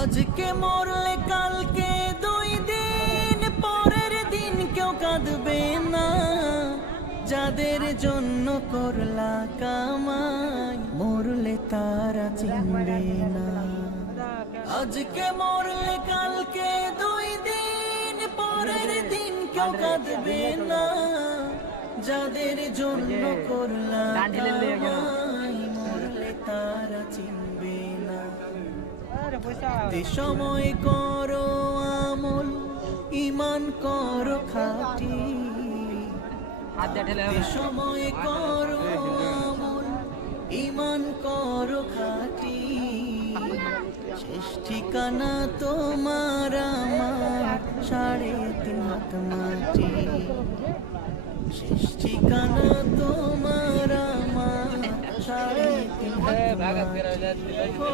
আজকে মরলে কালকে 2 দিন পরের দিন কেউ কাঁদবে না। যাদের জন্য করলা কামাই মরলে তারা চিনবে না। আজকে মরলে কালকে 2 দিন পরের দিন কেউ কাঁদবে না। যাদের জন্য করলা কামাই মরলে তারা চিনবে না। সময় করো আমল ঈমান করো খাঁটি। সময় করো আমল ঈমান করো খাঁটি। শেষ ঠিকানা তোমার আমার 3.5 হাত মাটি। শেষ ঠিকানা তোমার আমার 3.5 হাত মাটি।